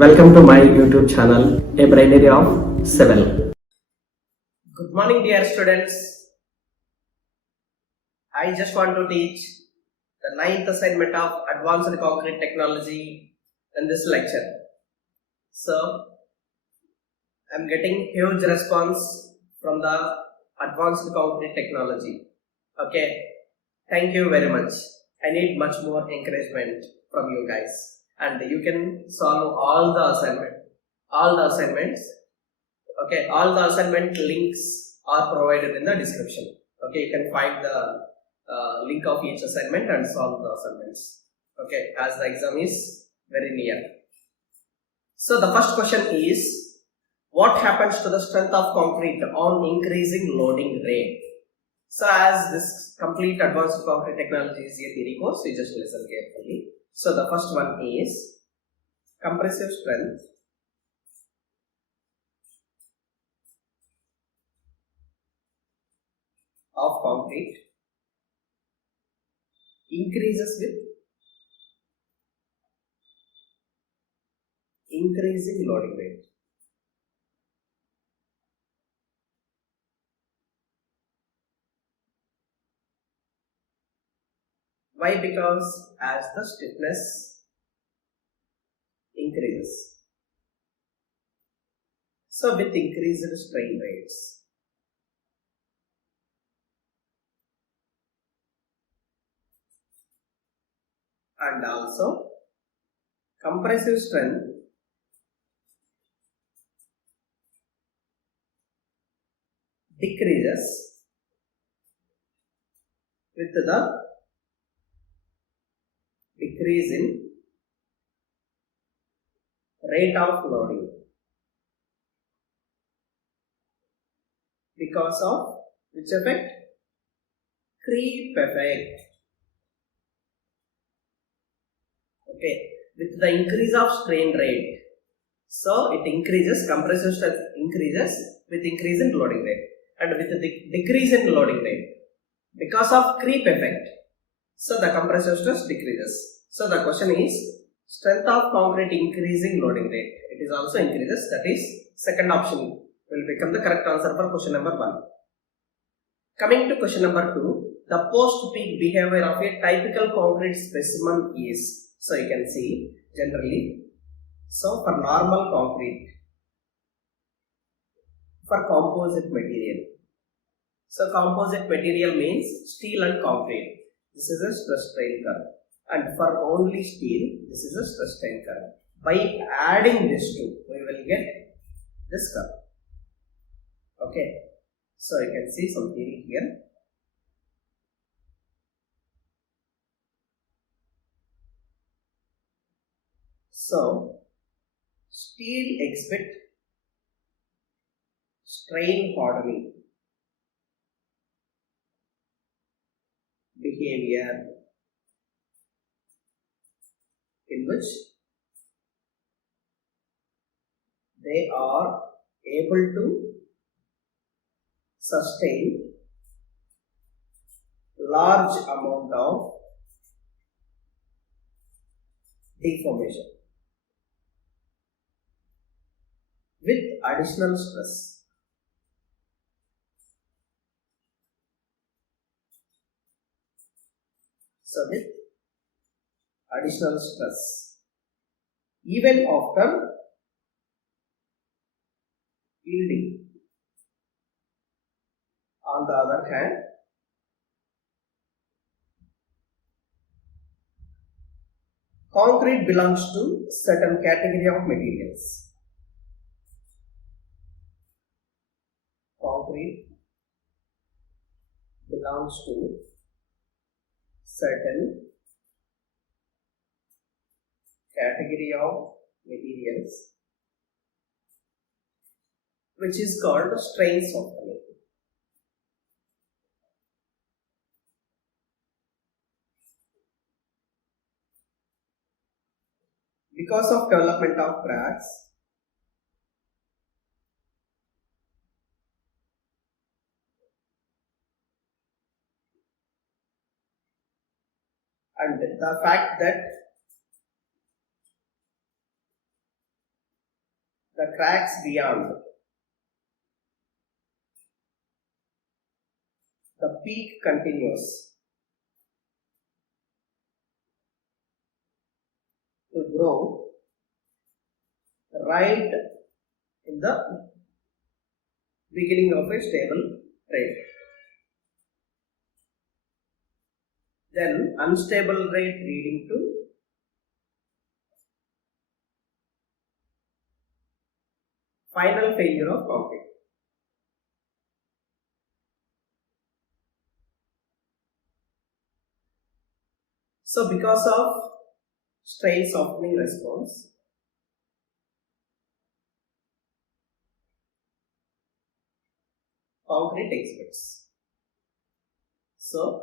Welcome to my YouTube channel, A Binary of Civil. Good morning, dear students. I just want to teach the 9th assignment of Advanced Concrete Technology in this lecture. So, I am getting huge response from the Advanced Concrete Technology. Okay, thank you very much. I need much more encouragement from you guys. And you can solve all the assignments. Okay, all the assignment links are provided in the description. Okay, you can find the link of each assignment and solve the assignments. Okay, as the exam is very near. So the first question is, what happens to the strength of concrete on increasing loading rate? So as this complete Advanced Concrete Technology is a theory course, you just listen carefully. So the first one is compressive strength of concrete increases with increasing loading rate. Why? Because as the stiffness increases, so with increased strain rates, and also compressive strength decreases with the decrease in rate of loading because of which effect? Creep effect. Okay, with the increase of strain rate, so it increases, compressive strength increases with increase in loading rate, and with the decrease in loading rate because of creep effect, so the compressive stress decreases. So the question is, strength of concrete increasing loading rate, it is also increases, that is second option will become the correct answer for question number 1. Coming to question number 2, the post peak behavior of a typical concrete specimen is, so you can see generally, so for normal concrete, for composite material, so composite material means steel and concrete, this is a stress strain curve, and for only steel, this is a stress strain curve. By adding this two, we will get this curve. Okay, so you can see some theory here. So steel exhibit strain hardening behavior in which they are able to sustain large amount of deformation with additional stress. So with additional stress, even after yielding. On the other hand, concrete belongs to certain category of materials. Concrete belongs to certain category of materials which is called strain softening. Because of development of cracks, and the fact that the cracks beyond the peak continues to grow right in the beginning of a stable rate. Then unstable rate leading to final failure of concrete. So because of strain softening response, concrete exhibits. So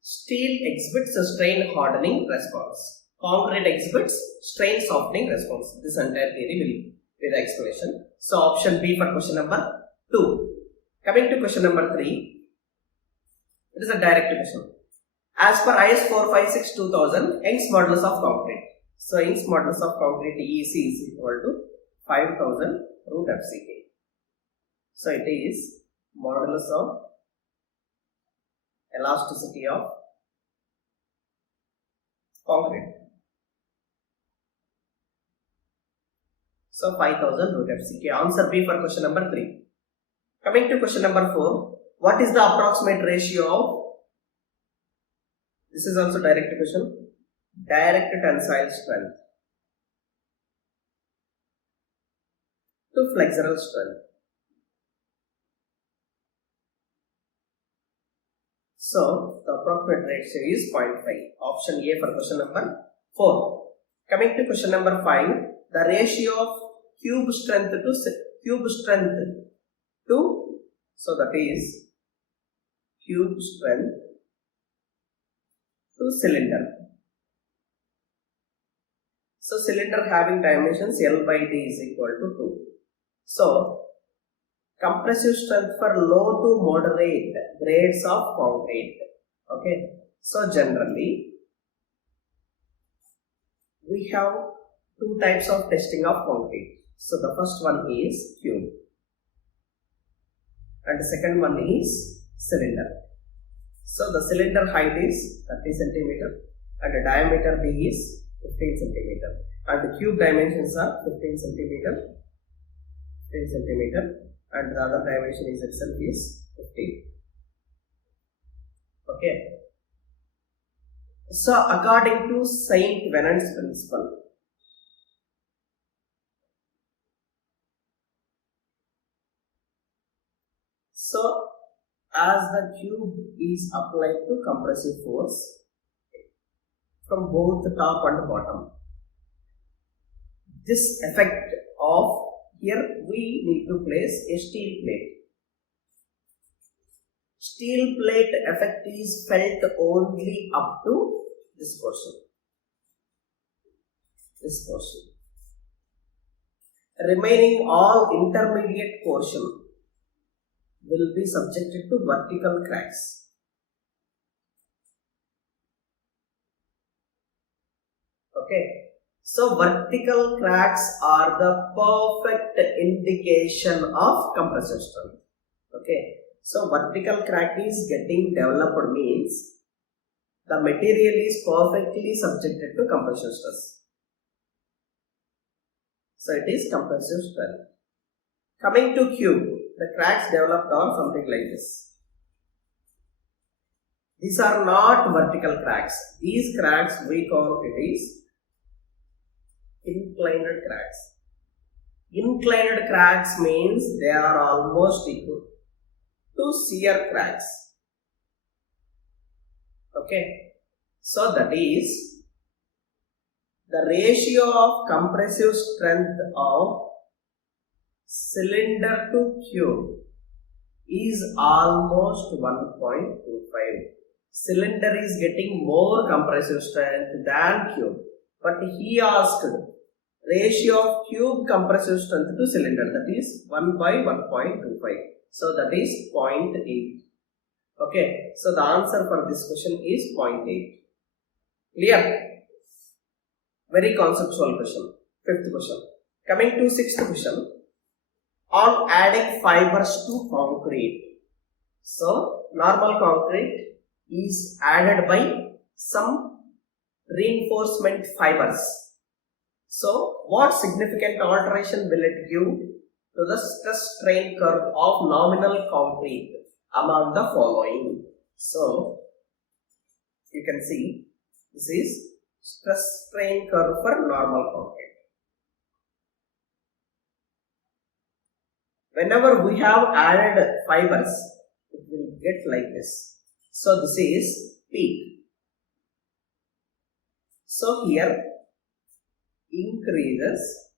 steel exhibits a strain hardening response. Concrete exhibits strain softening response. This entire theory will be the explanation. So option B for question number 2. Coming to question number 3. It is a direct question. As per IS 456-2000, Young's modulus of concrete. So Young's modulus of concrete EC is equal to 5000 root FCK. So it is modulus of elasticity of concrete. So 5000 root FCK. Answer B for question number 3. Coming to question number 4. What is the approximate ratio of, this is also direct question, direct tensile strength to flexural strength? So the approximate ratio is 0.5. Option A for question number 4. Coming to question number 5. The ratio of cube strength to so that is cube strength to cylinder. So cylinder having dimensions L by D is equal to 2. So compressive strength for low to moderate grades of concrete. Okay. So generally we have two types of testing of concrete. So the first one is cube and the second one is cylinder. So the cylinder height is 30 cm and the diameter D is 15 cm and the cube dimensions are 15 cm, 10 cm and the other dimension is itself is 15. Okay. So according to Saint Venant's principle, so as the cube is applied to compressive force from both the top and bottom, this effect of, here we need to place a steel plate. Steel plate effect is felt only up to this portion. This portion. Remaining all intermediate portion will be subjected to vertical cracks. Okay. So vertical cracks are the perfect indication of compressive strength. Okay. So vertical crack is getting developed means the material is perfectly subjected to compressive stress. So it is compressive strength. Coming to cube, the cracks developed are something like this. These are not vertical cracks. These cracks we call it is inclined cracks. Inclined cracks means they are almost equal to shear cracks. Okay. So that is the ratio of compressive strength of cylinder to cube is almost 1.25. Cylinder is getting more compressive strength than cube, but he asked ratio of cube compressive strength to cylinder, that is 1 by 1.25. So that is 0.8. Okay, so the answer for this question is 0.8. Clear? Very conceptual question. Fifth question. Coming to sixth question. on adding fibers to concrete. So normal concrete is added by some reinforcement fibers. So what significant alteration will it give to the stress strain curve of nominal concrete among the following? So you can see this is stress strain curve for normal concrete. Whenever we have added fibers, it will get like this. So this is peak. So here increases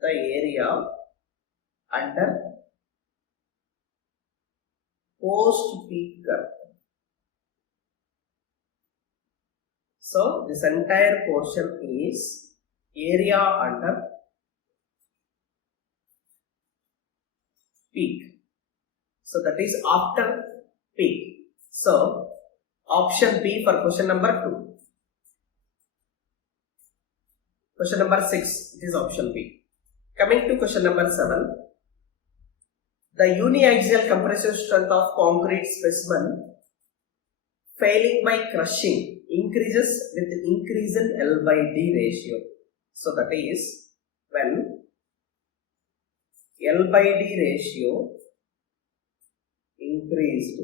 the area under post peak curve. So this entire portion is area under peak. So that is after peak. So option B for question number 2. Question number 6, it is option B. Coming to question number 7. The uniaxial compressive strength of concrete specimen failing by crushing increases with increase in L by D ratio. So that is when L by D ratio increased,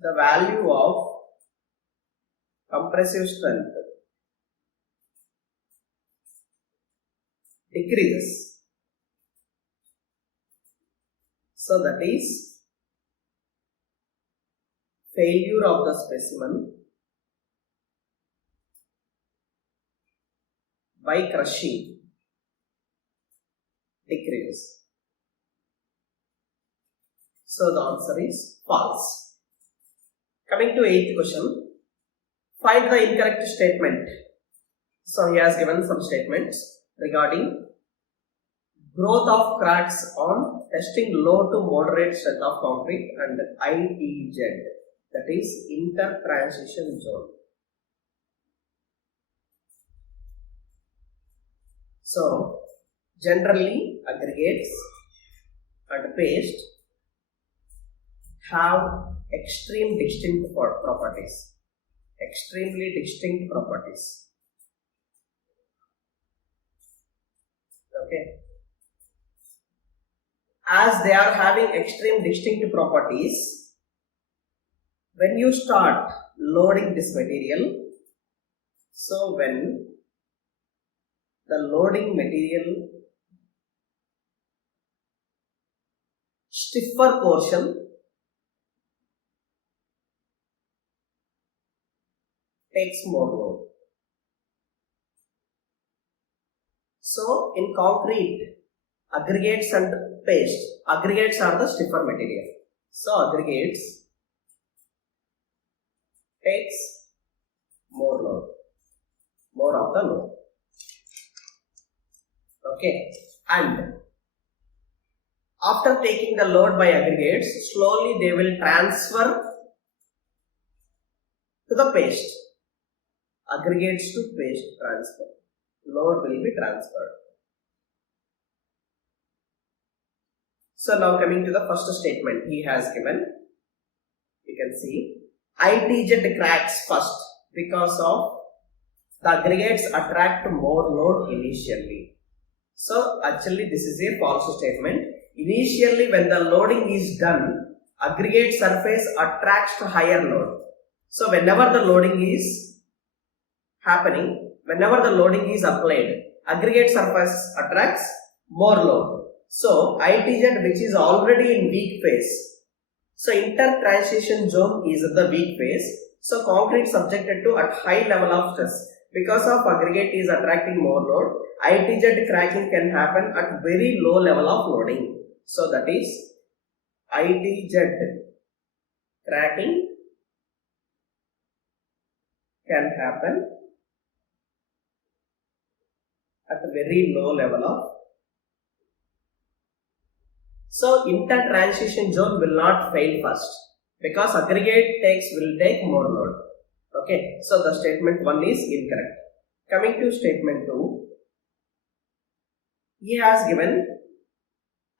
the value of compressive strength decreases. So that is failure of the specimen by crushing decreases. So the answer is false. Coming to 8th question. Find the incorrect statement. So he has given some statements regarding growth of cracks on testing low to moderate strength of concrete and ITZ, that is intertransition zone. So generally aggregates and paste have extreme distinct properties. Extremely distinct properties. Okay. As they are having extreme distinct properties, when you start loading this material, so when the loading material stiffer portion takes more load. So in concrete, aggregates and paste, aggregates are the stiffer material. So aggregates takes more load, more of the load. Okay, and after taking the load by aggregates, slowly they will transfer to the paste. Aggregates to paste transfer. Load will be transferred. So now coming to the first statement he has given, you can see ITZ cracks first because of the aggregates attract more load initially. So actually this is a false statement. Initially when the loading is done, aggregate surface attracts to higher load. So whenever the loading is happening, whenever the loading is applied, aggregate surface attracts more load. So ITZ, which is already in weak phase, so intertransition zone is the weak phase. So concrete subjected to at high level of stress because of aggregate is attracting more load. ITZ cracking can happen at very low level of loading. So that is ITZ cracking can happen at a very low level of. So intertransition zone will not fail first because aggregate will take more load. Okay, so the statement 1 is incorrect. Coming to statement 2, he has given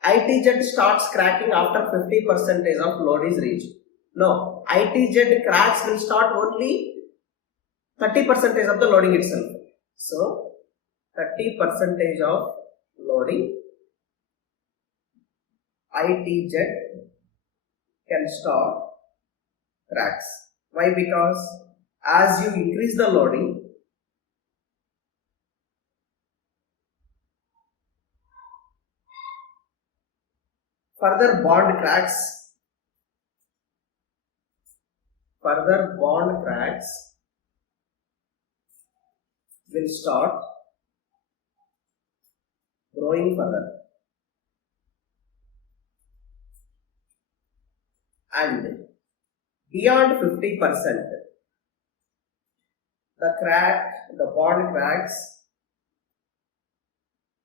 ITZ starts cracking after 50% of load is reached. No, ITZ cracks will start only 30% of the loading itself. So 30% of loading ITZ can stop cracks. Why? Because as you increase the loading, further bond cracks will start growing further, and beyond 50%, the bond cracks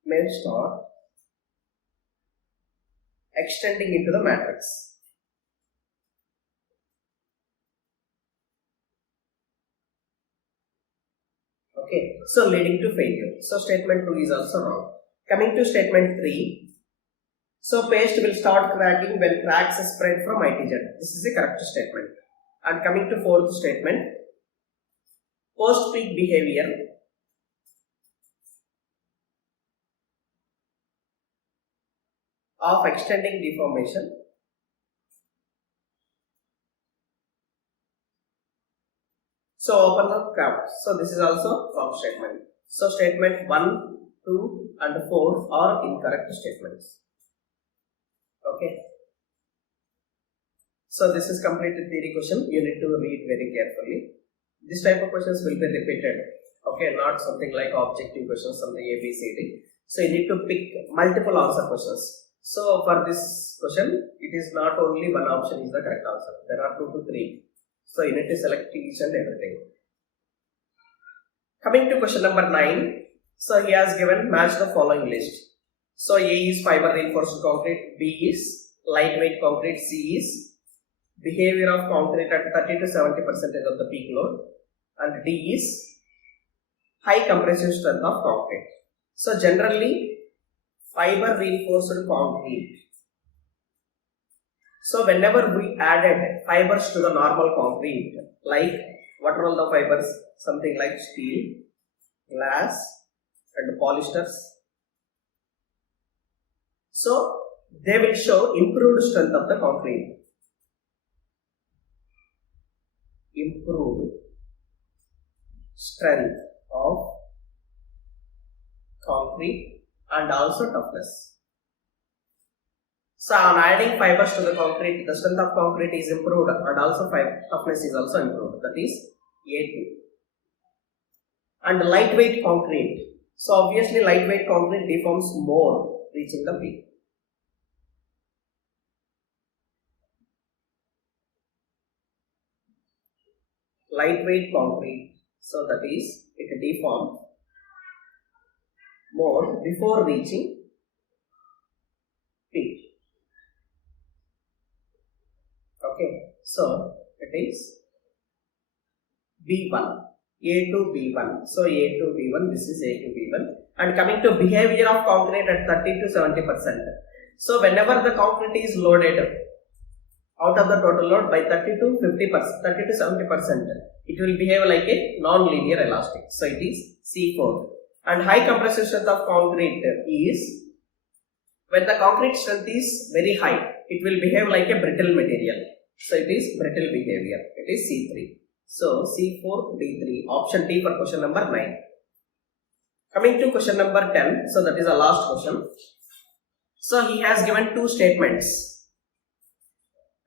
may start extending into the matrix. Okay, so leading to failure. So statement 2 is also wrong. Coming to statement 3. So paste will start cracking when cracks spread from ITZ. This is the correct statement. And coming to fourth statement, post peak behavior of extending deformation so open the cap. So this is also wrong statement. So statement 1, 2 and 4 are incorrect statements. Okay. So this is completed theory question. You need to read very carefully. This type of questions will be repeated. Okay, not something like objective questions, something A, B, C, D. So you need to pick multiple answer questions. So for this question, it is not only one option is the correct answer. There are 2 to 3. So you need to select each and everything. Coming to question number 9. So he has given match the following list. So A is fiber reinforced concrete, B is lightweight concrete, C is behavior of concrete at 30 to 70% of the peak load, and D is high compressive strength of concrete. So generally fiber reinforced concrete. So whenever we added fibers to the normal concrete, like what are all the fibers? Something like steel, glass and polyesters. So they will show improved strength of the concrete. Improved strength of concrete and also toughness. So on adding fibers to the concrete, the strength of concrete is improved and also toughness is also improved. That is A2. And lightweight concrete. So obviously lightweight concrete deforms more reaching the peak. Lightweight concrete. So that is it deforms more before reaching peak. Okay, so it is B1, A2 B1. So A2 B1, this is A2 B1. And coming to behavior of concrete at 30 to 70%. So whenever the concrete is loaded out of the total load by 30 to 50%, 30 to 70%, it will behave like a non-linear elastic. So it is C4. And high compressive strength of concrete is when the concrete strength is very high, it will behave like a brittle material. So it is brittle behavior. It is C3. So C4, D3. Option D for question number 9. Coming to question number 10. So that is the last question. So he has given 2 statements.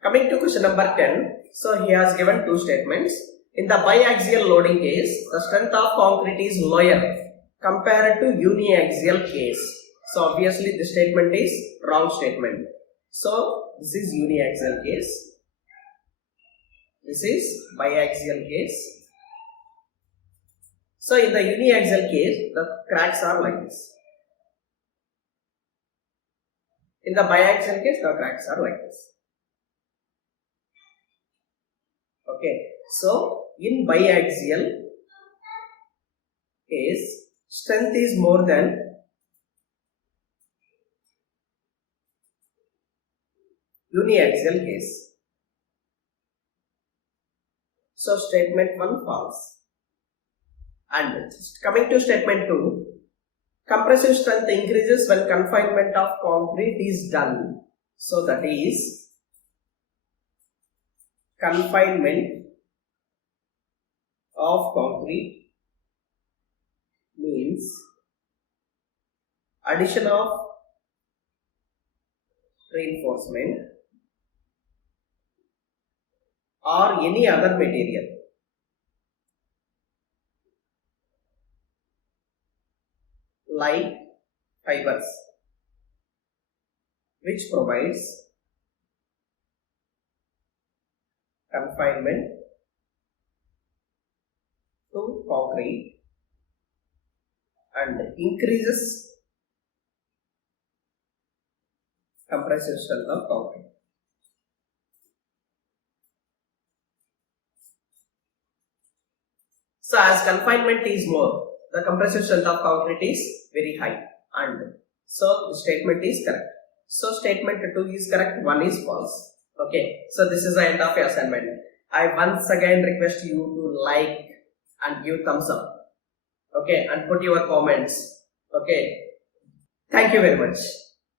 Coming to question number 10. So he has given 2 statements. In the biaxial loading case, the strength of concrete is lower compared to uniaxial case. So obviously this statement is wrong statement. So this is uniaxial case. This is biaxial case. So in the uniaxial case, the cracks are like this. In the biaxial case, the cracks are like this. Okay. So in biaxial case, strength is more than uniaxial case. So statement 1 false. And coming to statement 2, compressive strength increases when confinement of concrete is done. So that is confinement of concrete means addition of reinforcement or any other material like fibers which provides confinement to concrete and increases compressive strength of concrete. So as confinement is more, the compressive strength of concrete is very high, and so the statement is correct. So statement 2 is correct, 1 is false. Okay, so this is the end of your assignment. I once again request you to like and give thumbs up. Okay, and put your comments. Okay, thank you very much.